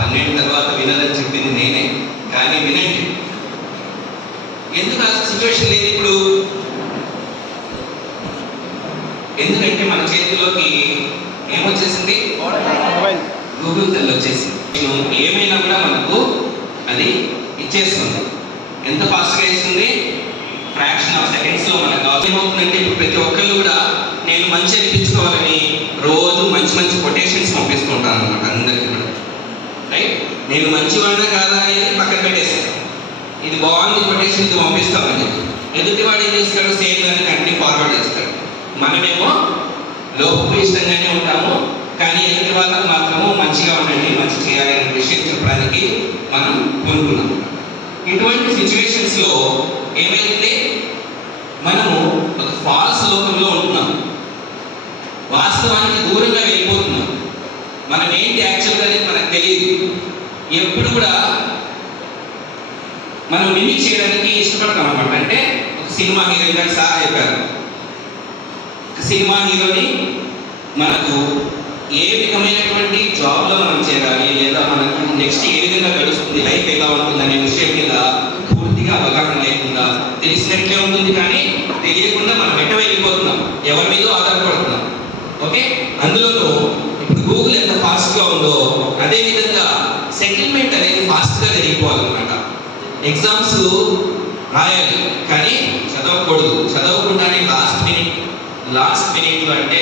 12 తర్వాత వినదని చెప్పింది నేనే, కానీ వినండి. ఎందుకు ఆ సిచ్యువేషన్ లేదు ఇప్పుడు? ఎందుకంటే మన చేతిలోకి ఏమొచ్చేసింది? గూగుల్ తల్లి వచ్చేసింది. ఏమైనా కూడా మనకు అది ఇచ్చేస్తుంది. ఎంత ఫాస్ట్గా ఇస్తుంది? ఫ్రాక్షన్ ఆఫ్ సెకండ్స్లో మనకు ఏమవుతుందంటే ఇప్పుడు ప్రతి ఒక్కళ్ళు కూడా నేను మంచి అనిపించుకోవాలని రోజు మంచి మంచి కొటేషన్స్ పంపిస్తూ ఉంటాను అన్నమాట అందరికీ కూడా. రైట్? నేను మంచివాడినా కాదా అనేది పక్కన పెట్టేస్తాను. ఇది బాగుంది కొటేషన్, ఇది పంపిస్తామని చెప్పి ఎదుటివాడు ఏం చేస్తాడు? సేమ్ దాన్ని కంటిన్యూ ఫార్వర్డ్ చేస్తాడు. మనమేమో లోపల ఇష్టంగానే ఉంటాము, కానీ ఎదుటి వాళ్ళకు మాత్రము మంచిగా ఉండండి, మంచి చేయాలనే విషయం చెప్పడానికి మనం కోరుకున్నాము. ఇటువంటి సిచ్యువేషన్స్లో ఏమైంది? మనము ఒక ఫాల్స్ లోకంలో ఉంటున్నాం, వాస్తవానికి దూరంగా వెళ్ళిపోతున్నాం. మనం ఏంటి యాక్చువల్గా అనేది మనకు తెలియదు. ఎప్పుడు కూడా మనం మిమిక్ చేయడానికి ఇష్టపడతాం అన్నమాట. అంటే ఒక సినిమా హీరో ఇందాక సార్ చెప్పారు, సినిమా హీరోని మనకు ఏ విధమైనటువంటి జాబ్లో మనం చేరాలి, లేదా మనకు నెక్స్ట్ ఏ విధంగా గడుస్తుంది, లైఫ్ ఎలా ఉంటుంది అనే విషయం మీద పూర్తిగా అవగాహన లేకుండా తెలిసినట్లే ఉంటుంది, కానీ తెలియకుండా మనం ఎట్ట వెళ్ళిపోతున్నాం, ఎవరి మీద ఆధారపడుతున్నాం. ఓకే, అందులోనూ ఇప్పుడు గూగుల్ ఎంత ఫాస్ట్గా ఉందో అదేవిధంగా సెటిల్మెంట్ అనేది ఫాస్ట్గా జరిగిపోవాలన్నమాట. ఎగ్జామ్స్ రాయాలి కానీ చదవకూడదు, చదవకుండానే లాస్ట్ మినిట్లో అంటే